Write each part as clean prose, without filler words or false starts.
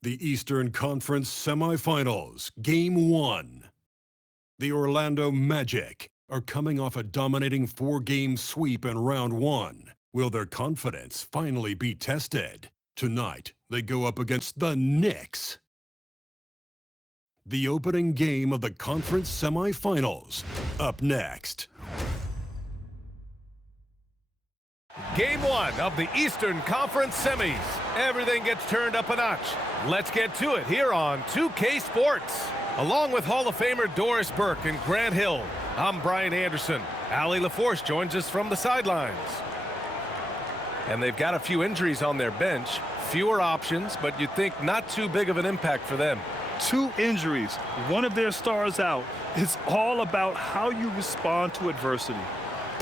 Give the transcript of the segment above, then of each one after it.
The Eastern Conference Semifinals, Game 1. The Orlando Magic are coming off a dominating 4-game sweep in Round 1. Will their confidence finally be tested? Tonight, they go up against the Knicks. The opening game of the conference semifinals, up next. Game 1 of the Eastern Conference semis. Everything gets turned up a notch. Let's get to it here on 2K Sports. Along with Hall of Famer Doris Burke and Grant Hill, I'm Brian Anderson. Allie LaForce joins us from the sidelines. And they've got a few injuries on their bench. Fewer options, but you'd think not too big of an impact for them. 2 injuries, one of their stars out. It's all about how you respond to adversity.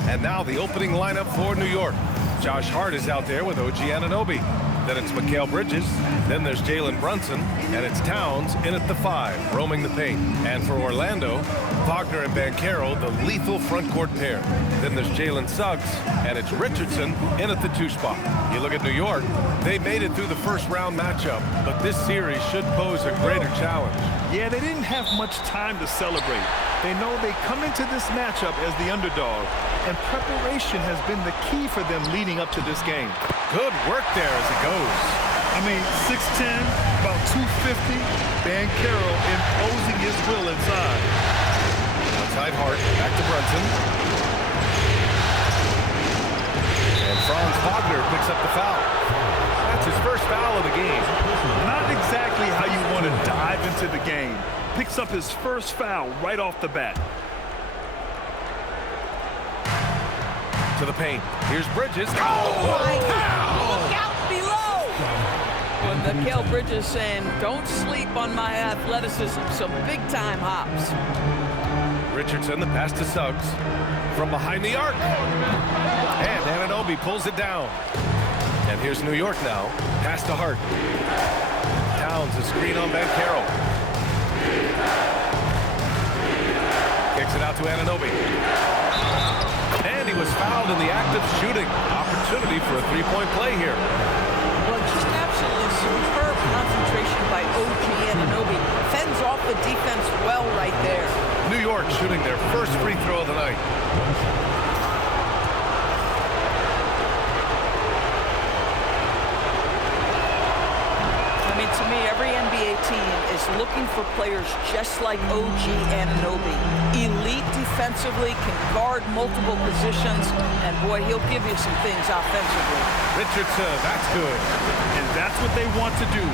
And now the opening lineup for New York. Josh Hart is out there with OG Anunoby. Then it's Mikal Bridges. Then there's Jalen Brunson. And it's Towns in at the 5, roaming the paint. And for Orlando, Wagner and Banchero, the lethal front court pair. Then there's Jalen Suggs. And it's Richardson in at the 2 spot. You look at New York, they made it through the first round matchup, but this series should pose a greater challenge. Yeah, they didn't have much time to celebrate. They know they come into this matchup as the underdog, and preparation has been the key for them leading up to this game. Good work there as it goes. I mean, 6'10", about 250, Banchero imposing his will inside. Outside Hart, back to Brunson. And Franz Wagner picks up the foul. That's his first foul of the game. Not exactly how you want to dive into the game. Picks up his first foul right off the bat. To the paint. Here's Bridges. Oh, my God. Look out below. When Mikal Bridges saying, don't sleep on my athleticism, some big-time hops. Richardson, the pass to Suggs. From behind the arc. And Anunoby pulls it down. And here's New York now. Pass to Hart. Towns, a screen on Banchero. Kicks it out to Anunoby. And he was fouled in the act of shooting. Opportunity for a 3-point play here. Well, just absolutely superb concentration by OG Anunoby. Fends off the defense well right there. New York shooting their first free throw of the night. To me, every NBA team is looking for players just like OG Anunoby. Elite defensively, can guard multiple positions, and boy, he'll give you some things offensively. Richardson, that's good. And that's what they want to do.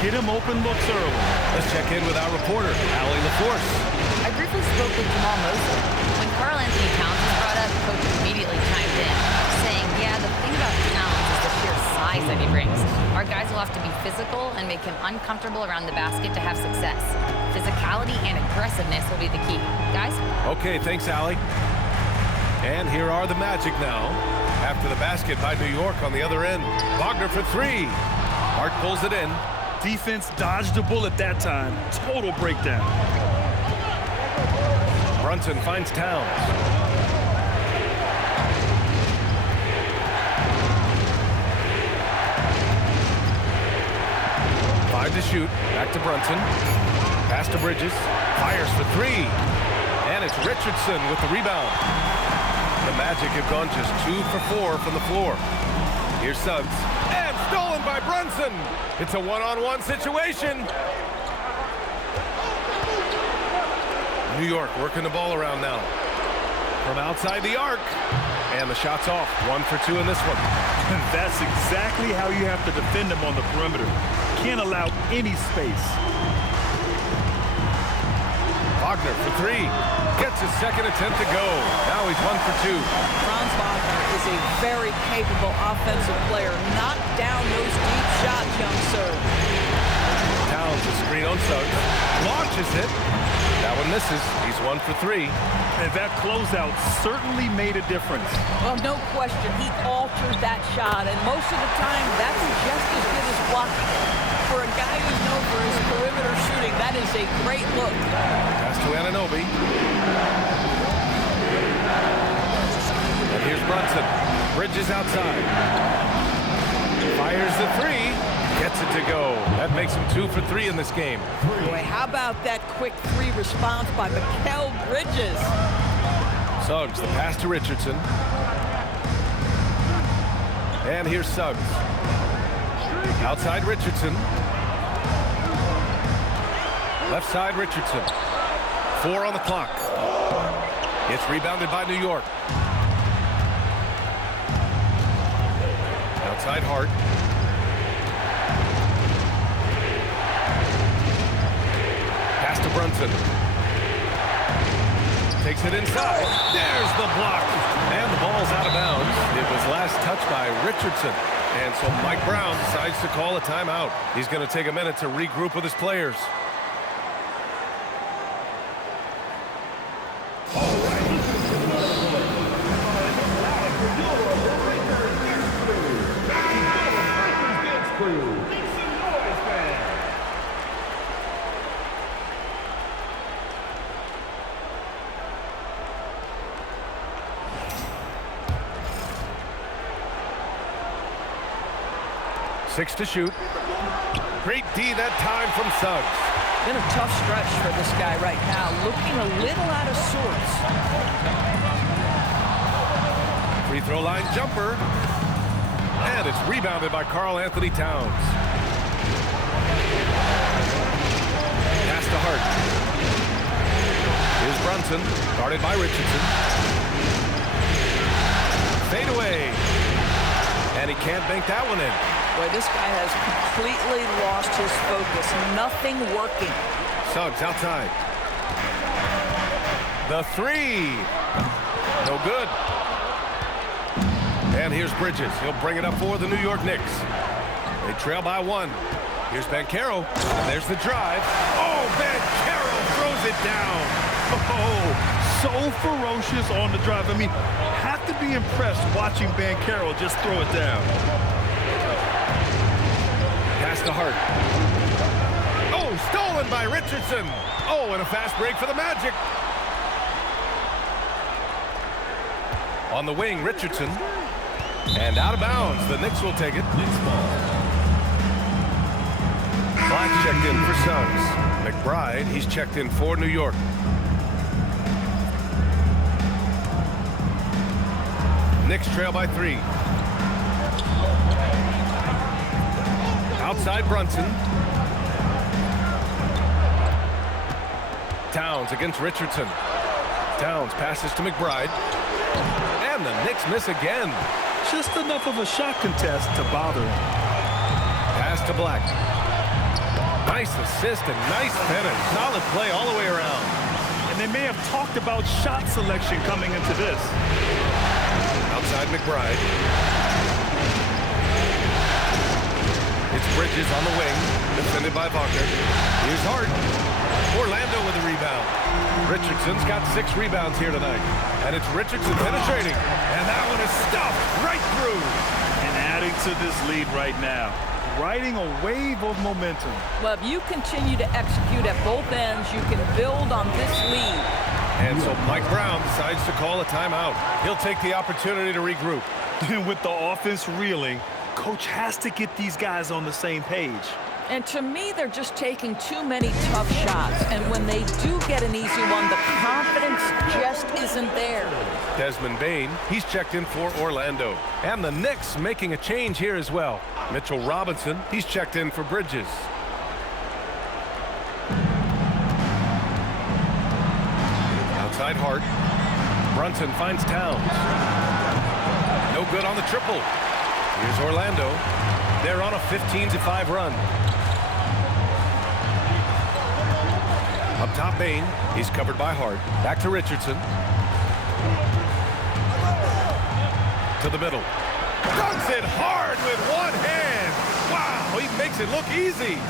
Get him open looks early. Let's check in with our reporter, Allie LaForce. I briefly spoke with Jamal Mosley. When Karl Anthony Towns was brought up, coach immediately chimed in, saying, yeah, the thing about Towns is the sheer size that he brings. Our guys will have to be physical and make him uncomfortable around the basket to have success. Physicality and aggressiveness will be the key. Guys? Okay, thanks, Allie. And here are the Magic now. After the basket by New York on the other end. Wagner for 3. Hart pulls it in. Defense dodged a bullet that time. Total breakdown. Brunson finds Towns. To shoot. Back to Brunson. Pass to Bridges. Fires for 3. And it's Richardson with the rebound. The Magic have gone just 2 for 4 from the floor. Here's Suggs. And stolen by Brunson. It's a one-on-one situation. New York working the ball around now. From outside the arc. And the shot's off. 1 for 2 in this one. And that's exactly how you have to defend them on the perimeter. Can't allow any space. Wagner for 3. Gets his second attempt to go. Now he's 1 for 2. Franz Wagner is a very capable offensive player. Knock down those deep shots, young sir. Towns a screen on Suggs. Launches it. That one misses. He's 1 for 3. And that closeout certainly made a difference. Well, no question. He altered that shot, and most of the time, that's just as good as blocking. For a guy who's known for his perimeter shooting, that is a great look. Pass to Anunoby. And here's Brunson. Bridges outside. Fires the 3. Gets it to to go. That makes him 2 for 3 in this game. Boy, how about that quick 3 response by Mikal Bridges? Suggs, the pass to Richardson. And here's Suggs. Outside Richardson. Left side Richardson. 4 on the clock. It's rebounded by New York. Outside Hart. Pass to Brunson. Takes it inside. There's the block. And the ball's out of bounds. It was last touched by Richardson. And so Mike Brown decides to call a timeout. He's going to take a minute to regroup with his players. Six to shoot. Great D that time from Suggs. Been a tough stretch for this guy right now, looking a little out of sorts. Free throw line jumper. And it's rebounded by Karl Anthony Towns. Pass to Hart. Here's Brunson, guarded by Richardson. Fade away. And he can't bank that one in. Boy, this guy has completely lost his focus. Nothing working. Suggs outside. The 3. No good. And here's Bridges. He'll bring it up for the New York Knicks. They trail by 1. Here's Banchero. And there's the drive. Oh, Banchero throws it down. Oh, so ferocious on the drive. I mean, have to be impressed watching Banchero just throw it down. Pass to Hart. Oh, stolen by Richardson. Oh, and a fast break for the Magic. On the wing, Richardson. And out of bounds. The Knicks will take it. Black checked in for Suggs. McBride, he's checked in for New York. Knicks trail by 3. Outside Brunson. Towns against Richardson. Towns passes to McBride. And the Knicks miss again. Just enough of a shot contest to bother him. Pass to Black. Nice assist and nice finish. Solid play all the way around. And they may have talked about shot selection coming into this. Outside McBride. It's Bridges on the wing, defended by Wagner. Here's Hart. Orlando with a rebound. Richardson's got 6 rebounds here tonight. And it's Richardson penetrating. And that one is stuffed right through. And adding to this lead right now. Riding a wave of momentum. Well, if you continue to execute at both ends, you can build on this lead. And so Mike Brown decides to call a timeout. He'll take the opportunity to regroup. And with the offense reeling, coach has to get these guys on the same page. And to me, they're just taking too many tough shots. And when they do get an easy one, the confidence just isn't there. Desmond Bane, he's checked in for Orlando. And the Knicks making a change here as well. Mitchell Robinson, he's checked in for Bridges. Outside Hart. Brunson finds Towns. No good on the triple. Here's Orlando. They're on a 15-5 run. Up top, Bane. He's covered by Hart. Back to Richardson. To the middle. Dunks it hard with one hand. Wow, he makes it look easy.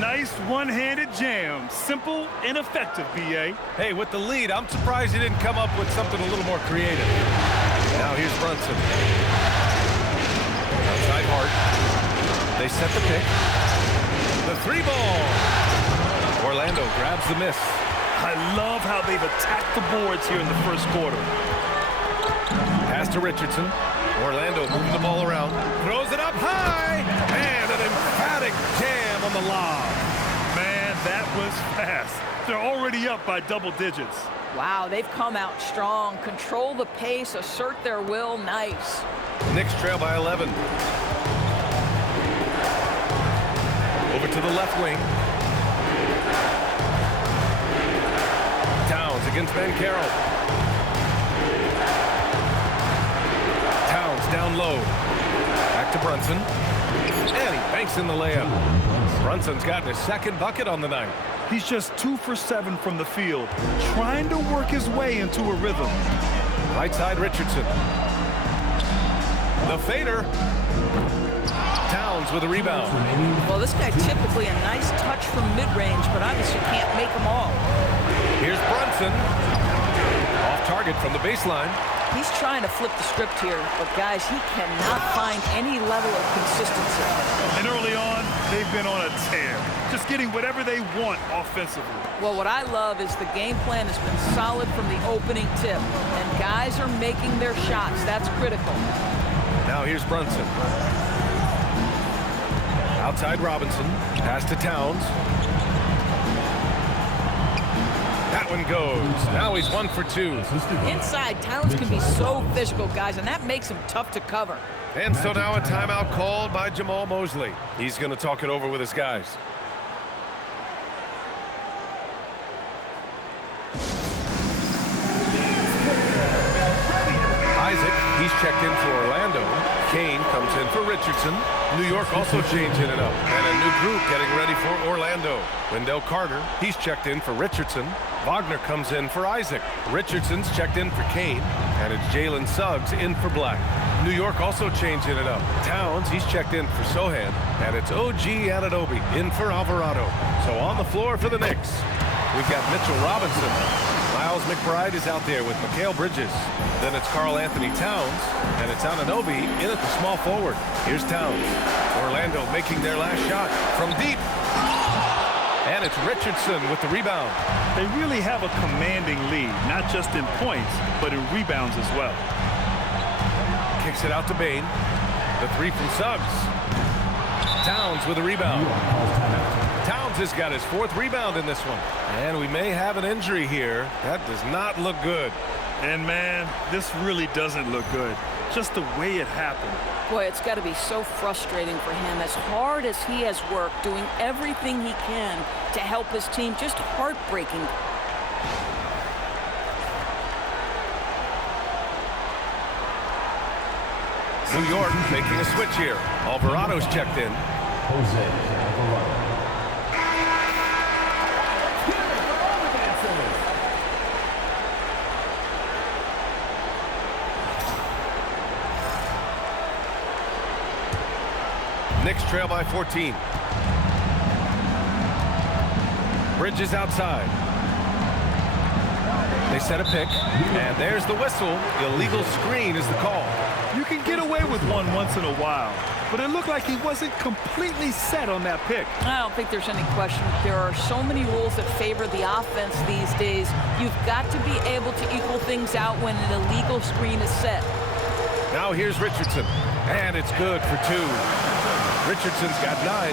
Nice one-handed jam. Simple and effective, B.A. Hey, with the lead, I'm surprised he didn't come up with something a little more creative. Now here's Brunson. Outside Hart. They set the pick. The 3 ball. Orlando grabs the miss. I love how they've attacked the boards here in the first quarter. Pass to Richardson. Orlando moving the ball around. Throws it up high. And an emphatic pass. They're already up by double digits. Wow, they've come out strong. Control the pace, assert their will. Nice. Knicks trail by 11. Over to the left wing. Towns against Van Carroll. Towns down low. Back to Brunson. And he banks in the layup. Brunson's gotten his second bucket on the night. He's just 2 for 7 from the field, trying to work his way into a rhythm. Right side, Richardson. The fader. Towns with a rebound. Well, this guy typically a nice touch from mid-range, but obviously can't make them all. Here's Brunson. Off target from the baseline. He's trying to flip the script here, but guys, he cannot find any level of consistency. And early on, they've been on a tear, just getting whatever they want offensively. Well, what I love is the game plan has been solid from the opening tip, and guys are making their shots. That's critical. Now here's Brunson. Outside Robinson. Pass to Towns. That one goes. Now he's 1 for 2. Inside, Towns can be so physical, guys, and that makes him tough to cover. And so now a timeout called by Jamal Mosley. He's going to talk it over with his guys. Isaac, he's checked in for Orlando. Kane comes in for Richardson. New York also changing it up. And a new group getting ready for Orlando. Wendell Carter, he's checked in for Richardson. Wagner comes in for Isaac. Richardson's checked in for Kane. And it's Jalen Suggs in for Black. New York also changing it up. Towns, he's checked in for Sohan. And it's OG Anunoby in for Alvarado. So on the floor for the Knicks, we've got Mitchell Robinson. Miles McBride is out there with Mikal Bridges. Then it's Karl Anthony Towns, and it's Anunoby in at the small forward. Here's Towns. Orlando making their last shot from deep. And it's Richardson with the rebound. They really have a commanding lead, not just in points, but in rebounds as well. Kicks it out to Bane. The three from Suggs. Towns with a rebound. Towns has got his 4th rebound in this one. And we may have an injury here. That does not look good. And man, this really doesn't look good. Just the way it happened. Boy, it's got to be so frustrating for him. As hard as he has worked, doing everything he can to help his team, just heartbreaking. New York making a switch here. Alvarado's checked in. Knicks trail by 14. Bridges outside. They set a pick, and there's the whistle. Illegal screen is the call. You can get away with one once in a while, but it looked like he wasn't completely set on that pick. I don't think there's any question. There are so many rules that favor the offense these days. You've got to be able to equal things out when an illegal screen is set. Now here's Richardson, and it's good for 2. Richardson's got 9.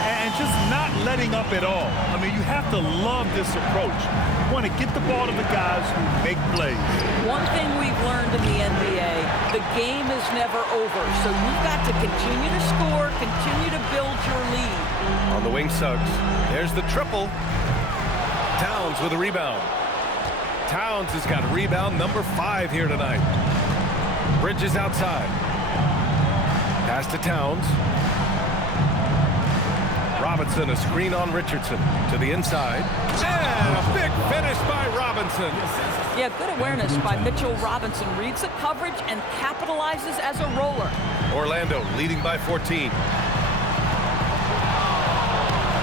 And just not letting up at all. I mean, you have to love this approach. You want to get the ball to the guys who make plays. One thing we've learned in the NBA, the game is never over. So you've got to continue to score, continue to build your lead. On the wing, Suggs. There's the triple. Towns with a rebound. Towns has got rebound number 5 here tonight. Bridges outside. Pass to Towns. Robinson, a screen on Richardson to the inside. And a big finish by Robinson. Yeah, good awareness by Mitchell Robinson. Reads the coverage and capitalizes as a roller. Orlando leading by 14.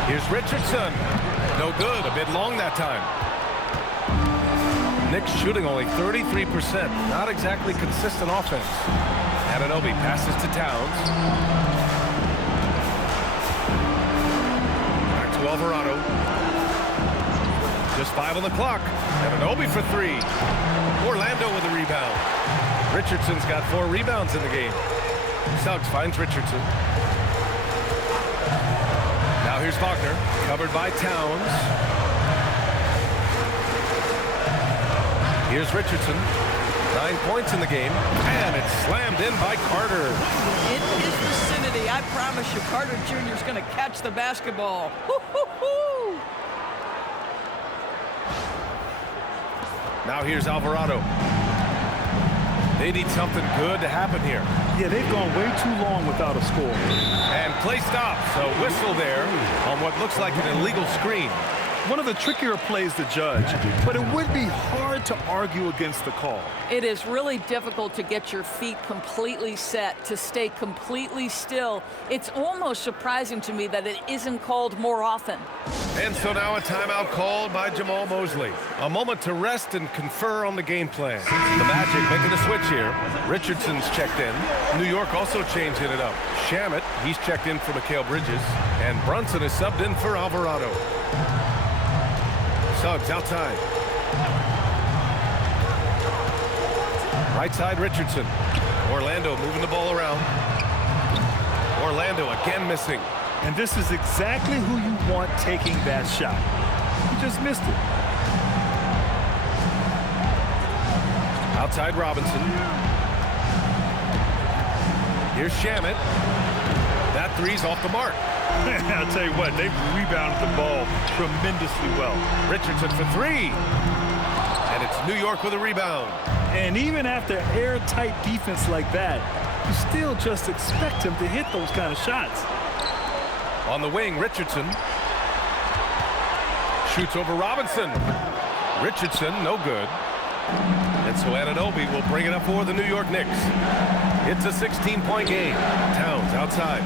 Here's Richardson. No good, a bit long that time. Knicks shooting only 33%. Not exactly consistent offense. Anunoby passes to Towns. Alvarado. Just 5 on the clock. Anunoby for 3. Orlando with a rebound. Richardson's got 4 rebounds in the game. Suggs finds Richardson. Now here's Wagner, covered by Towns. Here's Richardson. 9 points in the game, and it's slammed in by Carter. In his vicinity, I promise you, Carter Jr. is going to catch the basketball. Woo-hoo-hoo! Now here's Alvarado. They need something good to happen here. Yeah, they've gone way too long without a score. And play stops. A whistle there on what looks like an illegal screen. One of the trickier plays to judge, but it would be hard to argue against the call. It is really difficult to get your feet completely set, to stay completely still. It's almost surprising to me that it isn't called more often. And so now a timeout called by Jamal Mosley. A moment to rest and confer on the game plan. The Magic making a switch here. Richardson's checked in. New York also changing it up. Shamet, he's checked in for Mikal Bridges. And Brunson is subbed in for Alvarado. Suggs outside. Right side, Richardson. Orlando moving the ball around. Orlando again missing. And this is exactly who you want taking that shot. He just missed it. Outside Robinson. Here's Shamet. That three's off the mark. I'll tell you what, they've rebounded the ball tremendously well. Richardson for three. And it's New York with a rebound. And even after airtight defense like that, you still just expect him to hit those kind of shots. On the wing, Richardson. Shoots over Robinson. Richardson, no good. And so Anunoby will bring it up for the New York Knicks. It's a 16-point game. Towns outside.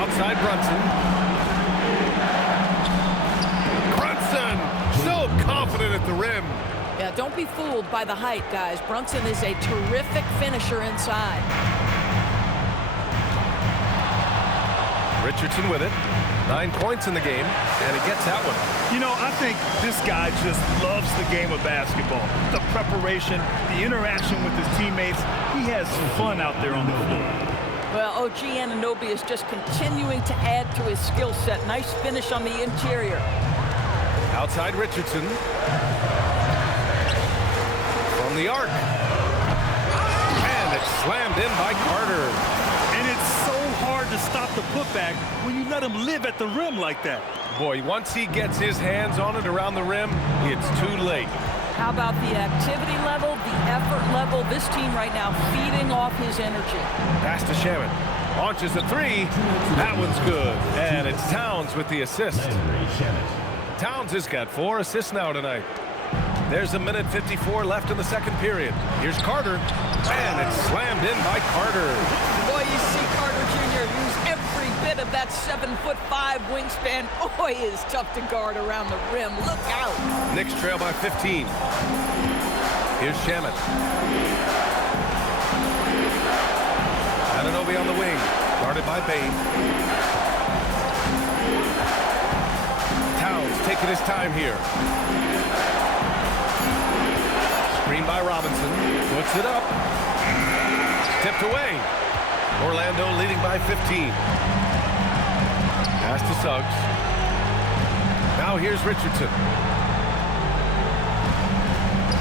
Outside Brunson. Brunson, so confident at the rim. Yeah, don't be fooled by the height, guys. Brunson is a terrific finisher inside. Richardson with it. 9 points in the game, and he gets that one. You know, I think this guy just loves the game of basketball. The preparation, the interaction with his teammates. He has fun out there on the floor. Well, OG Anunoby is just continuing to add to his skill set. Nice finish on the interior. Outside Richardson. From the arc. And it's slammed in by Carter. And it's so hard to stop the putback when you let him live at the rim like that. Boy, once he gets his hands on it around the rim, it's too late. How about the activity level, the effort level? This team right now feeding off his energy. Pass to Shamet. Launches a three. That one's good. And it's Towns with the assist. Towns has got 4 assists now tonight. There's 1:54 left in the second period. Here's Carter. And it's slammed in by Carter. Boy, you see Carter Jr. use every bit of that 7'5" wingspan. Boy, is tough to guard around the rim. Look out. Knicks trail by 15. Here's Shamet. Anunoby on the wing. Guarded by Bain. Towns taking his time here. Screen by Robinson. Puts it up. Tipped away. Orlando leading by 15. Pass to Suggs. Now here's Richardson.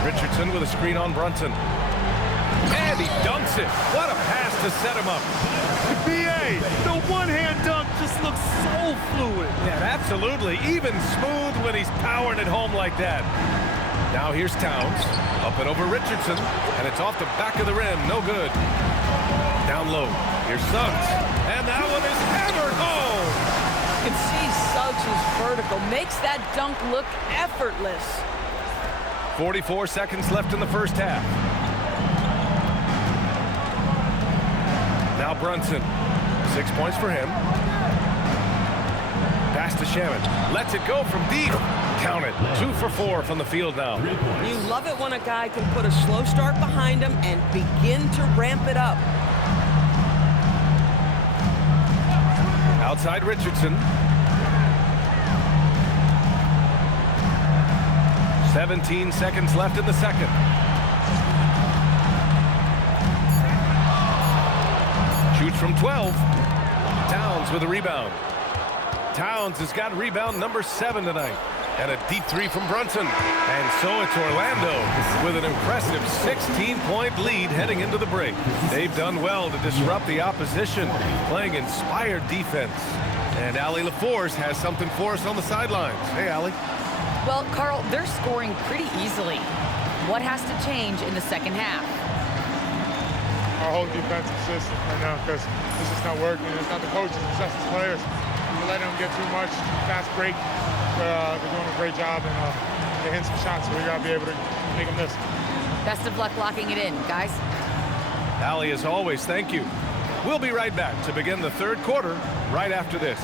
Richardson with a screen on Brunson. And he dunks it. What a pass to set him up. B.A., the one-hand dunk just looks so fluid. Yeah, absolutely. Even smooth when he's powering it home like that. Now here's Towns. Up and over Richardson. And it's off the back of the rim. No good. Down low. Here's Suggs. And that one is hammered home. You can see Suggs is vertical. Makes that dunk look effortless. 44 seconds left in the first half. Now Brunson. 6 points for him. Pass to Shamet. Lets it go from deep. Count it. 2 for 4 from the field now. You love it when a guy can put a slow start behind him and begin to ramp it up. Outside Richardson. 17 seconds left in the second. Shoots from 12. Towns with a rebound. Towns has got rebound number 7 tonight. And a deep three from Brunson. And so it's Orlando with an impressive 16-point lead heading into the break. They've done well to disrupt the opposition, playing inspired defense. And Allie LaForce has something for us on the sidelines. Hey, Allie. Well, Carl, they're scoring pretty easily. What has to change in the second half? Our whole defensive system right now, because it's just not working. It's not the coaches, it's just the players. We're letting them get too much, fast break. They're doing a great job, and they're hitting some shots, so we got to be able to make them miss. Best of luck locking it in, guys. Allie, as always, thank you. We'll be right back to begin the third quarter right after this.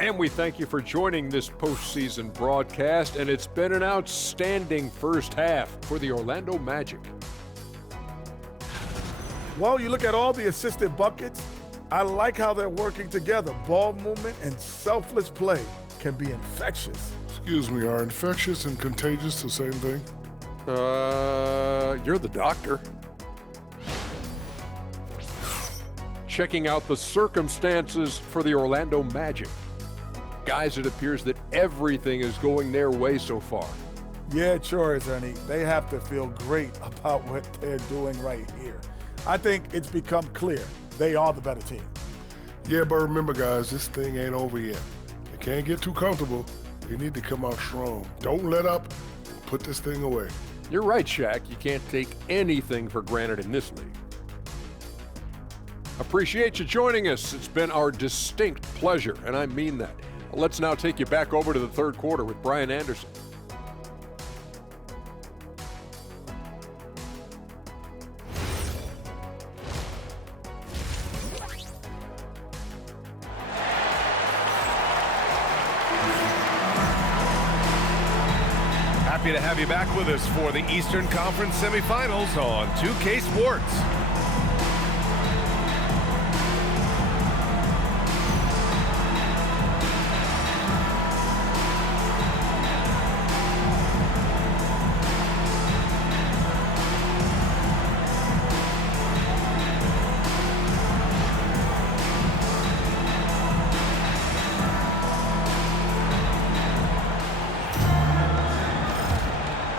And we thank you for joining this postseason broadcast, and it's been an outstanding first half for the Orlando Magic. Well, you look at all the assisted buckets, I like how they're working together. Ball movement and selfless play can be infectious. Excuse me, are infectious and contagious the same thing? You're the doctor. Checking out the circumstances for the Orlando Magic. Guys, it appears that everything is going their way so far. Yeah, it sure is, Ernie. They have to feel great about what they're doing right here. I think it's become clear they are the better team. Yeah, but remember, guys, this thing ain't over yet. You can't get too comfortable. You need to come out strong. Don't let up. Put this thing away. You're right, Shaq. You can't take anything for granted in this league. Appreciate you joining us. It's been our distinct pleasure, and I mean that. Let's now take you back over to the third quarter with Brian Anderson. Happy to have you back with us for the Eastern Conference semifinals on 2K Sports.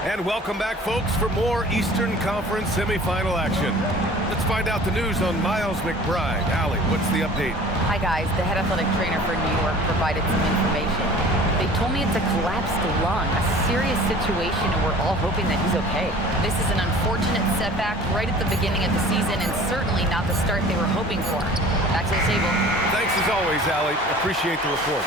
And welcome back, folks, for more Eastern Conference semifinal action. Let's find out the news on Miles McBride. Allie, what's the update? Hi, guys. The head athletic trainer for New York provided some information. They told me it's a collapsed lung, a serious situation, and we're all hoping that he's okay. This is an unfortunate setback right at the beginning of the season, and certainly not the start they were hoping for. Back to the table. Thanks as always, Allie. Appreciate the report.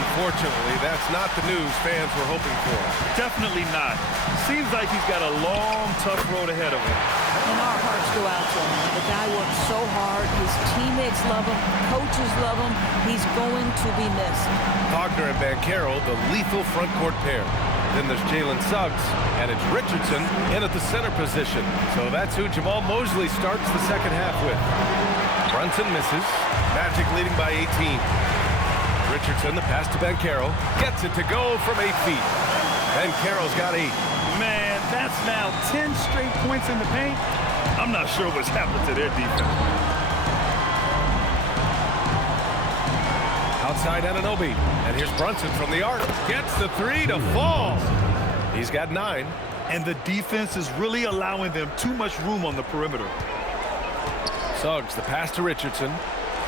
Unfortunately, that's not the news fans were hoping for. Definitely not. Seems like he's got a long, tough road ahead of him. And our hearts go out to him. The guy works so hard. His teammates love him. Coaches love him. He's going to be missed. Wagner and Banchero, the lethal front court pair. Then there's Jalen Suggs, and it's Richardson in at the center position. So that's who Jamal Mosley starts the second half with. Brunson misses. Magic leading by 18. Richardson, the pass to Banchero, gets it to go from 8 feet. Banchero's got 8. Man, that's now 10 straight points in the paint. I'm not sure what's happened to their defense. Outside Anunoby, and here's Brunson from the arc. Gets the 3 to fall. He's got 9. And the defense is really allowing them too much room on the perimeter. Suggs, the pass to Richardson.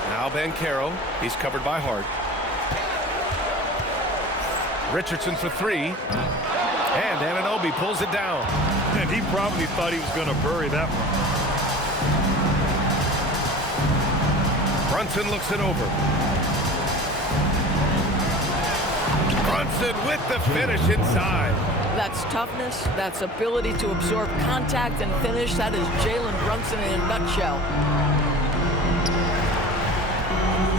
Now Banchero. He's covered by Hart. Richardson for 3. And Anunoby pulls it down. And he probably thought he was going to bury that one. Brunson looks it over. Brunson with the finish inside. That's toughness. That's ability to absorb contact and finish. That is Jalen Brunson in a nutshell.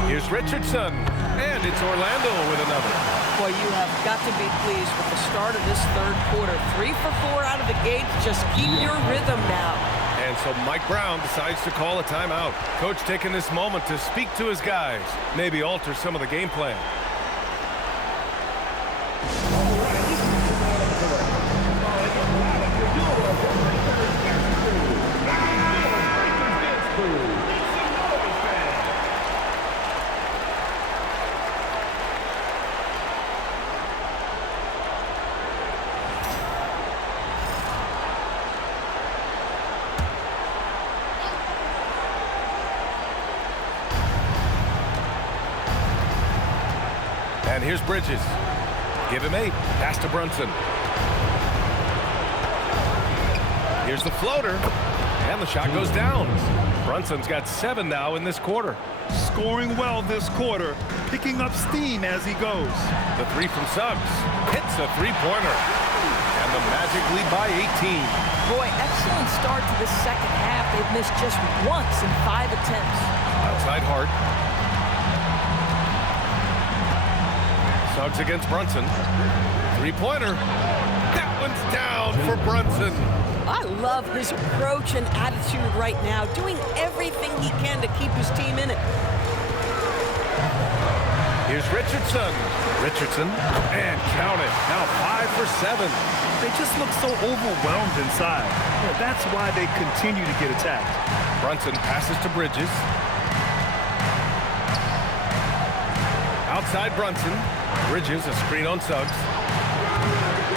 Here's Richardson. And it's Orlando with another. Boy, you have got to be pleased with the start of this third quarter. 3 for 4 out of the gate. Just keep your rhythm now. And so Mike Brown decides to call a timeout. Coach taking this moment to speak to his guys. Maybe alter some of the game plan. And here's Bridges. Give him 8. Pass to Brunson. Here's the floater. And the shot goes down. Brunson's got 7 now in this quarter. Scoring well this quarter, picking up steam as he goes. The 3 from Suggs. Hits a three-pointer. And the Magic lead by 18. Boy, excellent start to the second half. They've missed just once in 5 attempts. Outside Hart. Suggs against Brunson. Three-pointer. That one's down for Brunson. I love his approach and attitude right now, doing everything he can to keep his team in it. Here's Richardson. Richardson, and count it. Now 5 for 7. They just look so overwhelmed inside. Yeah, that's why they continue to get attacked. Brunson passes to Bridges. Outside Brunson. Bridges, a screen on Suggs.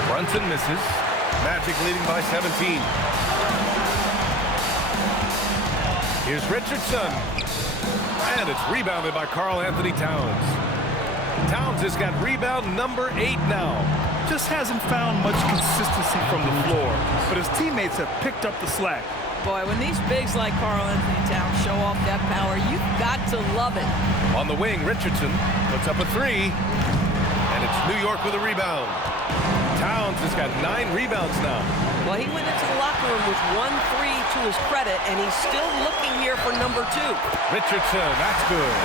Brunson misses. Magic leading by 17. Here's Richardson. And it's rebounded by Karl Anthony Towns. Towns has got rebound number 8 now. Just hasn't found much consistency from the floor, but his teammates have picked up the slack. Boy, when these bigs like Karl Anthony Towns show off that power, you've got to love it. On the wing, Richardson puts up a 3. And it's New York with a rebound. Towns has got 9 rebounds now. Well, he went into the locker room with 1 3 to his credit, and he's still looking here for number 2. Richardson, that's good.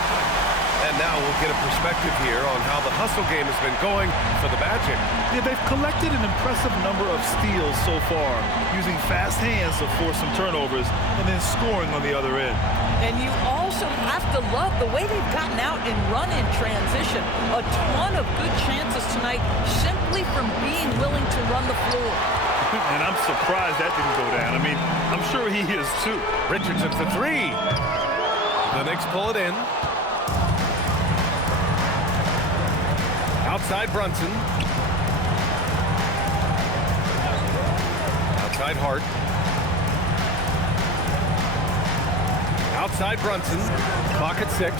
And now we'll get a perspective here on how the hustle game has been going for the Magic. Yeah, they've collected an impressive number of steals so far, using fast hands to force some turnovers and then scoring on the other end. And you also have to love the way they've gotten out and run in transition. A ton of good chances tonight simply from being willing to run the floor. And I'm surprised that didn't go down. I mean, I'm sure he is too. Richardson for 3. The Knicks pull it in. Outside Brunson. Outside Hart. Outside Brunson. Clock at 6.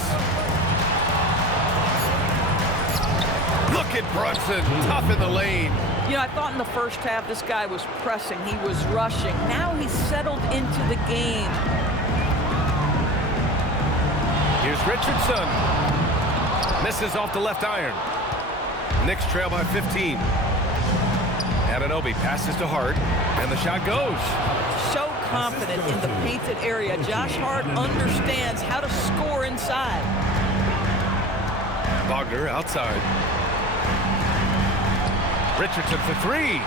Look at Brunson. Tough in the lane. You know, I thought in the first half this guy was pressing. He was rushing. Now he's settled into the game. Here's Richardson. Misses off the left iron. Knicks trail by 15. Anunoby passes to Hart, and the shot goes. So confident in the painted area. Josh Hart understands how to score inside. Wagner outside. Richardson for 3.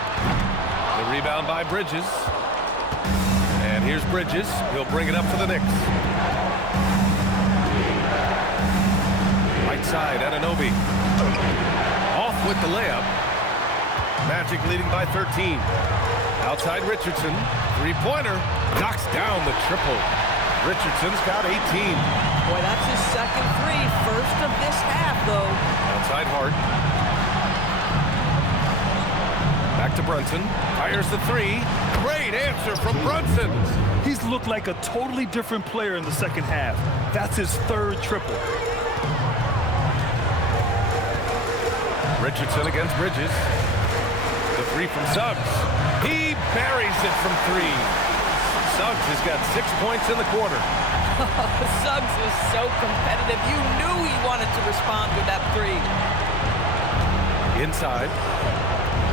The rebound by Bridges. And here's Bridges. He'll bring it up for the Knicks. Right side, Anunoby. Off with the layup. Magic leading by 13. Outside Richardson. Three-pointer. Knocks down the triple. Richardson's got 18. Boy, that's his second 3. First of this half, though. Outside Hart. Back to Brunson. Fires the 3. Great answer from Brunson. He's looked like a totally different player in the second half. That's his 3rd triple. Richardson against Bridges. The 3 from Suggs. He buries it from 3. Suggs has got 6 points in the quarter. Suggs is so competitive. You knew he wanted to respond with that 3. Inside.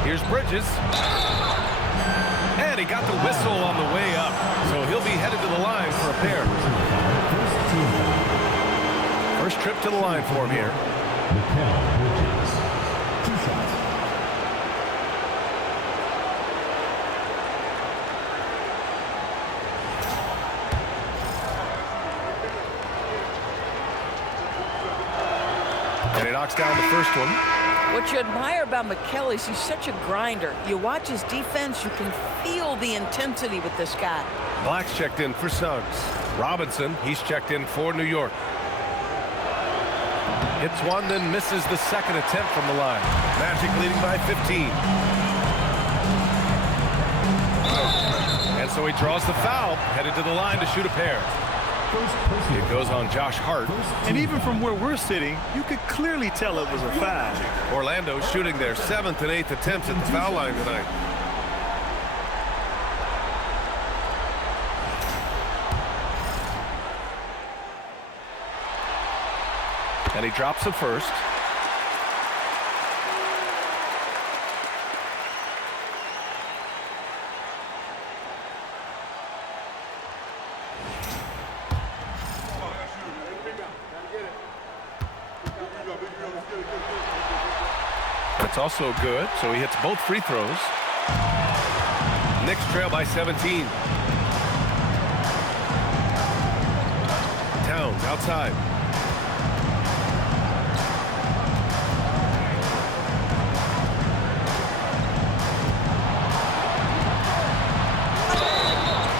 Here's Bridges. And he got the whistle on the way up. So he'll be headed to the line for a pair. First trip to the line for him here. And he knocks down the first one. What you admire about Mikal is he's such a grinder. You watch his defense, you can feel the intensity with this guy. Black's checked in for Suggs. Robinson, he's checked in for New York. Hits one, then misses the second attempt from the line. Magic leading by 15. And so he draws the foul, headed to the line to shoot a pair. It goes on Josh Hart. And even from where we're sitting, you could clearly tell it was a foul. Orlando shooting their 7th and 8th attempts at the foul line tonight. And he drops the first. That's also good, so he hits both free throws. Knicks trail by 17. Towns outside.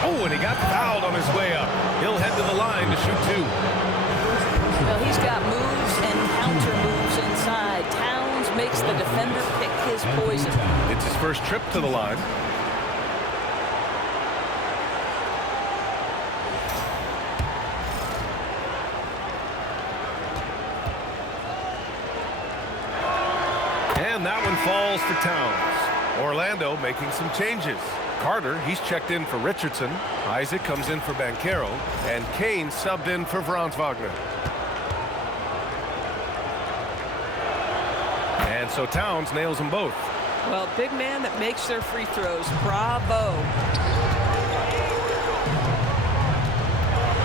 Oh, and he got fouled on his way up. He'll head to the line to shoot 2. Well, he's got moves and counter moves inside. Towns makes the defender pick his poison. It's his first trip to the line. And that one falls for Towns. Orlando making some changes. Carter, he's checked in for Richardson. Isaac comes in for Banchero. And Kane subbed in for Franz Wagner. And so Towns nails them both. Well, big man that makes their free throws. Bravo.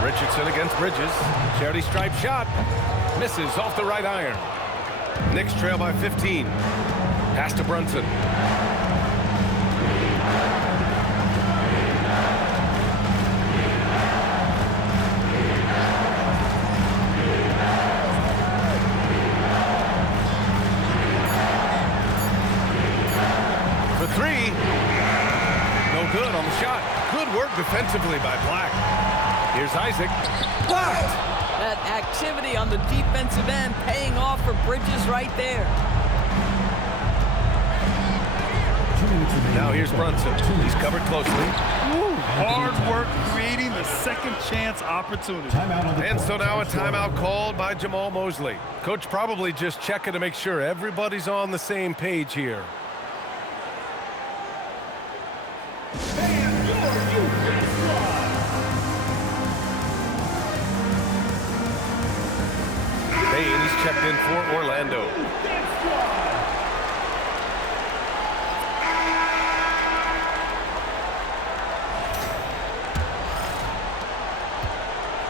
Richardson against Bridges. Charity stripe shot. Misses off the right iron. Knicks trail by 15. Pass to Brunson. For 3. No good on the shot. Good work defensively by Black. Here's Isaac. Blocked. That activity on the defensive end paying off for Bridges right there. Now here's Brunson. He's covered closely. Woo, hard work creating the second chance opportunity. And so now a timeout called by Jamal Mosley. Coach probably just checking to make sure everybody's on the same page here. Bain, he's checked in for Orlando.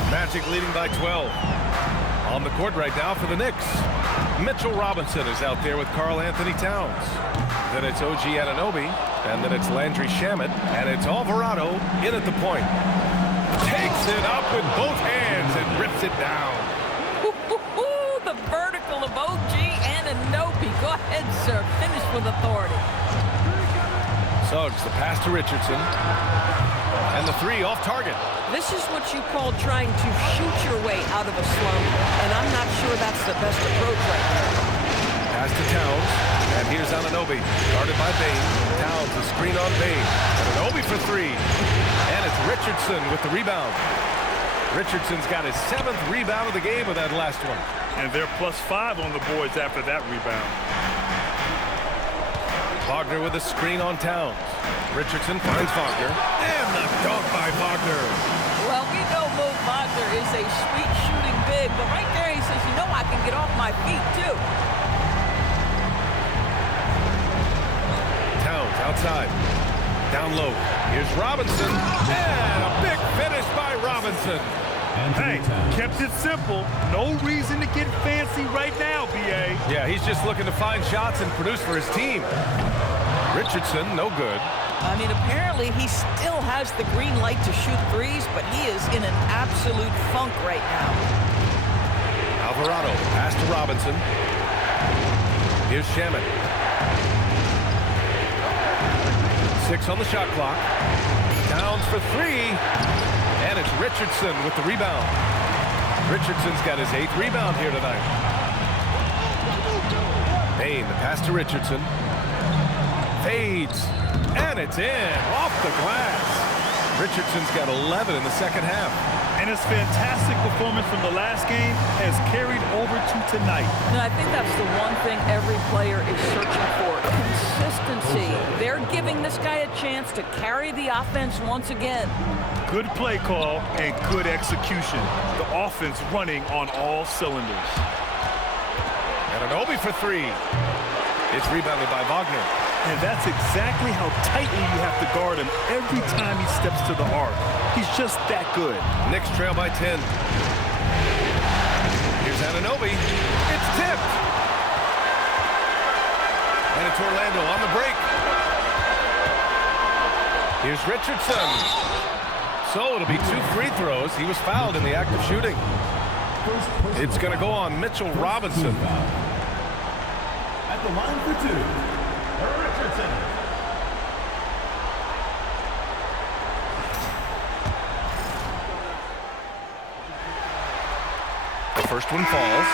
Magic leading by 12. On the court right now for the Knicks. Mitchell Robinson is out there with Karl Anthony Towns. Then it's OG Anunoby, and then it's Landry Shamet, and it's Alvarado in at the point. Takes it up with both hands and rips it down. The vertical of OG Anunoby. Go ahead, sir. Finish with authority. Suggs, the pass to Richardson. And the 3 off target. This is what you call trying to shoot your way out of a slump, and I'm not sure that's the best approach right now. Pass to Towns, and here's Anunoby, guarded by Bain. Towns, a screen on Bain. Anunoby for 3, and it's Richardson with the rebound. Richardson's got his 7th rebound of the game with that last one. And they're +5 on the boards after that rebound. Wagner with a screen on Towns. Richardson finds Wagner, and the dunk by Wagner. Well, we know Mo Wagner is a sweet shooting big, but right there he says, you know, I can get off my feet too. Towns outside. Down low. Here's Robinson. And a big finish by Robinson. Hey, kept it simple. No reason to get fancy right now, B.A. Yeah, he's just looking to find shots and produce for his team. Richardson, no good. I mean, apparently he still has the green light to shoot threes, but he is in an absolute funk right now. Alvarado, pass to Robinson. Here's Shamet. 6 on the shot clock. Towns for 3. And it's Richardson with the rebound. Richardson's got his 8th rebound here tonight. Bain, the pass to Richardson. Fades. And it's in. Off the glass. Richardson's got 11 in the second half. And And his fantastic performance from the last game has carried over to tonight. And I think that's the one thing every player is searching for, consistency. They're giving this guy a chance to carry the offense once again. Good play call and good execution. The offense running on all cylinders. And an Obi for three. It's rebounded by Wagner. And that's exactly how tightly you have to guard him every time he steps to the arc. He's just that good. Knicks trail by 10. Here's Anunoby. It's tipped. And it's Orlando on the break. Here's Richardson. So it'll be 2 free throws. He was fouled in the act of shooting. It's going to go on Mitchell Robinson. At the line for 2, Richardson. The first one falls.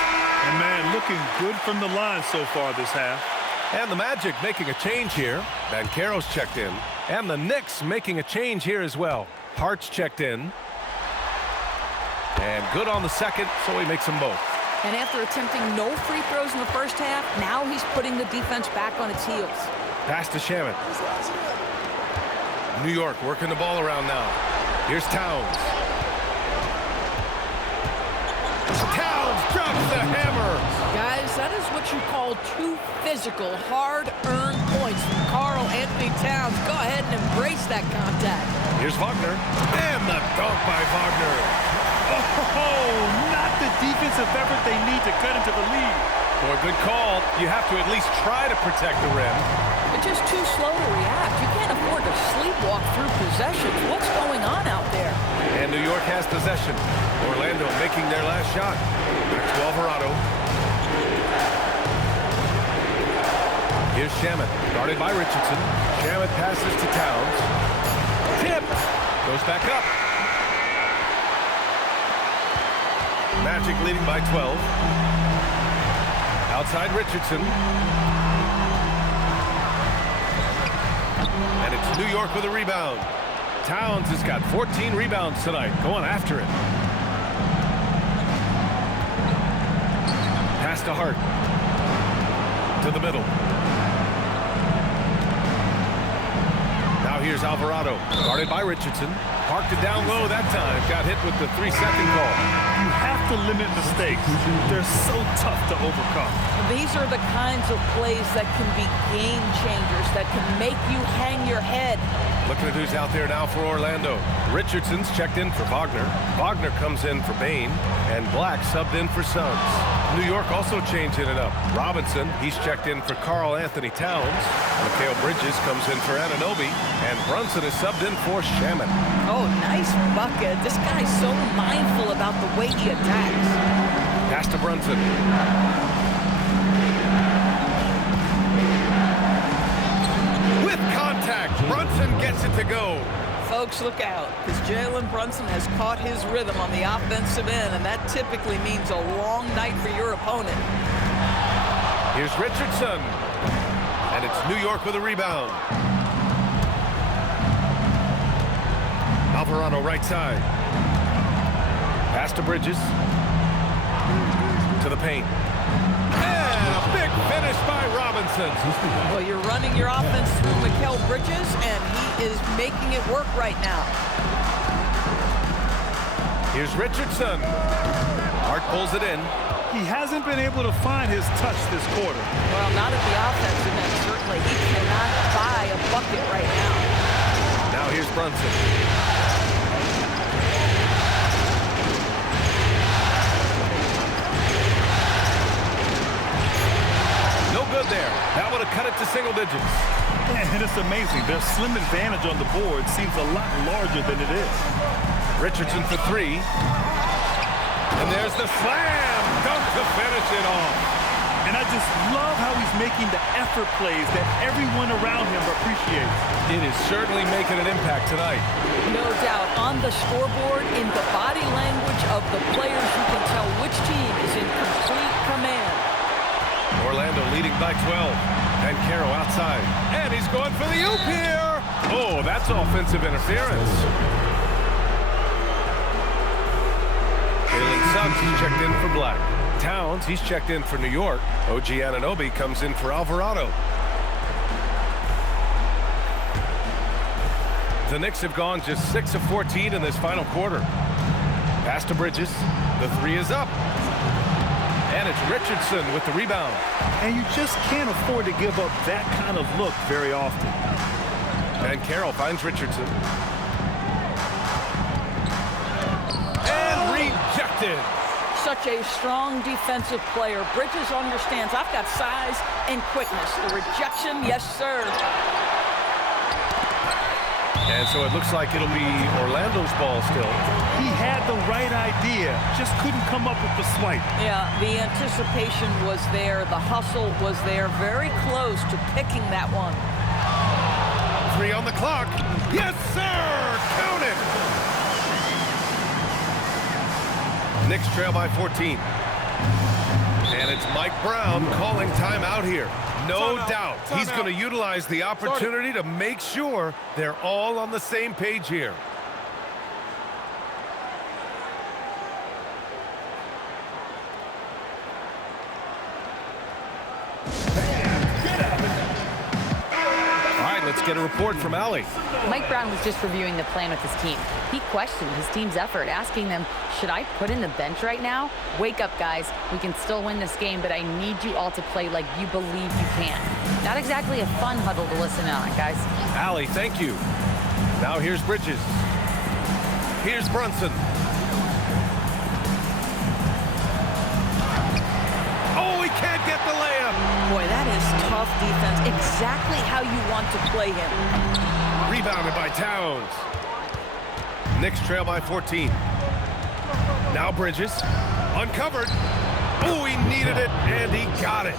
And man, looking good from the line so far this half. And the Magic making a change here. Banchero's checked in. And the Knicks making a change here as well. Hart's checked in. And good on the second, so he makes them both. And after attempting no free throws in the first half, now he's putting the defense back on its heels. Pass to Shamet. New York working the ball around now. Here's Towns. Towns drops the hammer. Guys, that is what you call 2 physical, hard-earned points from Karl Anthony Towns. Go ahead and embrace that contact. Here's Wagner. And the dunk by Wagner. Oh, not the defensive effort they need to cut into the lead. Boy, good call. You have to at least try to protect the rim. They're just too slow to react. You can't afford to sleepwalk through possessions. What's going on out there? And New York has possession. Orlando making their last shot. Back to Alvarado. Here's Shamet, guarded by Richardson. Shamet passes to Towns. Tip! Goes back up. Magic leading by 12. Outside Richardson. And it's New York with a rebound. Towns has got 14 rebounds tonight, going after it. Pass to Hart. To the middle. Now here's Alvarado, guarded by Richardson. Parked it down low that time. Got hit with the 3-second call. You have to limit mistakes. They're so tough to overcome. These are the kinds of plays that can be game changers, that can make you hang your head. Looking at who's out there now for Orlando. Richardson's checked in for Wagner. Wagner comes in for Bain. And Black subbed in for Suggs. New York also changing it up. Robinson, he's checked in for Karl Anthony Towns. Mikal Bridges comes in for Anunoby. And Brunson is subbed in for Shamet. Oh, nice bucket. This guy's so mindful about the way he attacks. Pass to Brunson. With contact, Brunson gets it to go. Folks, look out, because Jalen Brunson has caught his rhythm on the offensive end, and that typically means a long night for your opponent. Here's Richardson. And it's New York with a rebound. Alvarado right side. Pass to Bridges. To the paint. And a big finish by Robinson. Well, you're running your offense through Mikal Bridges, and he is making it work right now. Here's Richardson. Hart pulls it in. He hasn't been able to find his touch this quarter. Well, not at the offensive end, certainly. He cannot buy a bucket right now. Now here's Brunson. No good there. That would have cut it to single digits. And it's amazing. Their slim advantage on the board seems a lot larger than it is. Richardson for three. And there's the slam dunk to finish it off. And I just love how he's making the effort plays that everyone around him appreciates. It is certainly making an impact tonight. No doubt. On the scoreboard, in the body language of the players, you can tell which team is in complete command. Orlando leading by 12. Banchero outside. And he's going for the oop here. Oh, that's offensive interference. Jalen Suggs is checked in for Black. Towns, he's checked in for New York. OG Anunoby comes in for Alvarado. The Knicks have gone just 6 of 14 in this final quarter. Pass to Bridges. The three is up. And it's Richardson with the rebound. And you just can't afford to give up that kind of look very often. And Carroll finds Richardson. And rejected. Such a strong defensive player. Bridges understands I've got size and quickness. The rejection, yes, sir. And so it looks like it'll be Orlando's ball still. He had the right idea, just couldn't come up with the swipe. Yeah, the anticipation was there. The hustle was there. Very close to picking that one. 3 on the clock. Yes, sir! Count it! Knicks trail by 14. And it's Mike Brown calling timeout here. No doubt he's going to utilize the opportunity to make sure they're all on the same page here. Let's get a report from Allie. Mike Brown was just reviewing the plan with his team. He questioned his team's effort, asking them, should I put in the bench right now? Wake up, guys. We can still win this game, but I need you all to play like you believe you can. Not exactly a fun huddle to listen on, guys. Allie, thank you. Now here's Bridges. Here's Brunson. Oh, he can't get the layup. Boy, that is tough defense. Exactly how you want to play him. Rebounded by Towns. Knicks trail by 14. Now Bridges. Uncovered. Oh, he needed it, and he got it.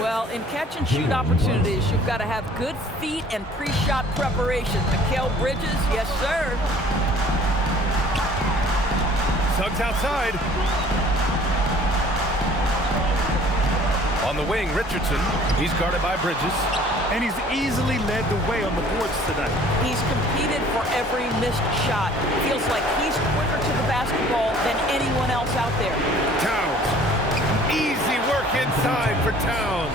Well, in catch-and-shoot opportunities, you've got to have good feet and pre-shot preparation. Mikal Bridges, yes, sir. Suggs outside. On the wing, Richardson. He's guarded by Bridges. And he's easily led the way on the boards tonight. He's competed for every missed shot. Feels like he's quicker to the basketball than anyone else out there. Towns. Easy work inside for Towns.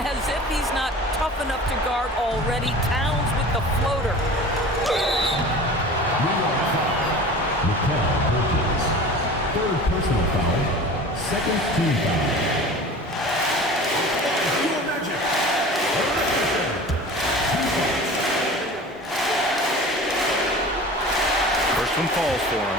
As if he's not tough enough to guard already. Towns with the floater. Mikal Bridges. Third personal foul. Second team foul. First one falls for him.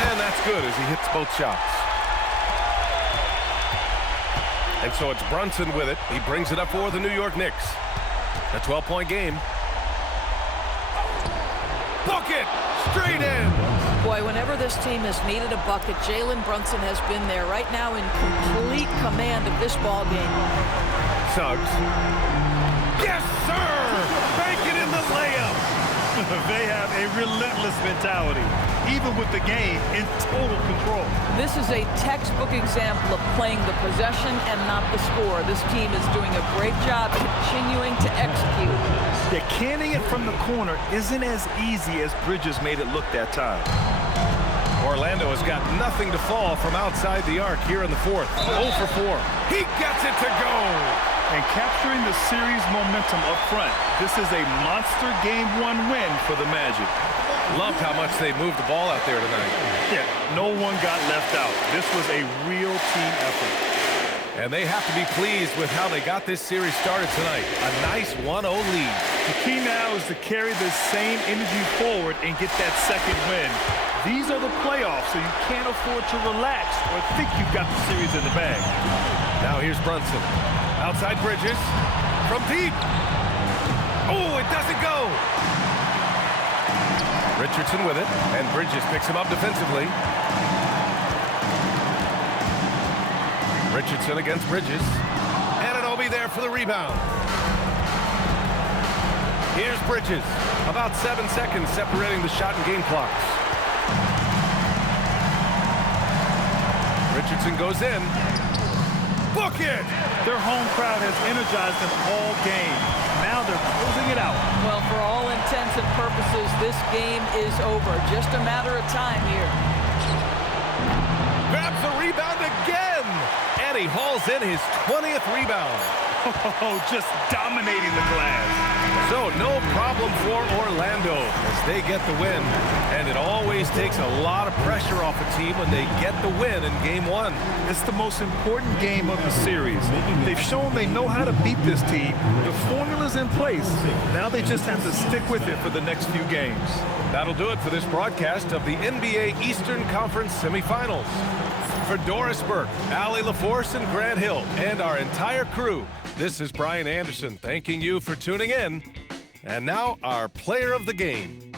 And that's good as he hits both shots. And so it's Brunson with it. He brings it up for the New York Knicks. A 12-point game. Bucket! Straight in! Boy, whenever this team has needed a bucket, Jalen Brunson has been there right now in complete command of this ball game. Suggs. Yes, sir! Banking in the layup! They have a relentless mentality, even with the game in total control. This is a textbook example of playing the possession and not the score. This team is doing a great job continuing to execute. Yeah, canning it from the corner isn't as easy as Bridges made it look that time. Orlando has got nothing to fall from outside the arc here in the fourth. 0 for 4. He gets it to go! And capturing the series momentum up front, this is a monster Game 1 win for the Magic. Loved how much they moved the ball out there tonight. Yeah, no one got left out. This was a real team effort. And they have to be pleased with how they got this series started tonight. A nice 1-0 lead. The key now is to carry this same energy forward and get that second win. These are the playoffs, so you can't afford to relax or think you've got the series in the bag. Now here's Brunson. Outside Bridges. From deep. Oh, it doesn't go. Richardson with it. And Bridges picks him up defensively. Richardson against Bridges. Anunoby there for the rebound. Here's Bridges. About 7 seconds separating the shot and game clocks. Richardson goes in. Book it! Their home crowd has energized them all game. Now they're closing it out. Well, for all intents and purposes, this game is over. Just a matter of time here. Grabs the rebound again! And he hauls in his 20th rebound. Oh, just dominating the glass. So no problem for Orlando as they get the win. And it always takes a lot of pressure off a team when they get the win in Game 1. It's the most important game of the series. They've shown they know how to beat this team. The formula's in place. Now they just have to stick with it for the next few games. That'll do it for this broadcast of the NBA Eastern Conference semifinals. For Doris Burke, Allie LaForce, and Grant Hill, and our entire crew, this is Brian Anderson thanking you for tuning in. And now our player of the game.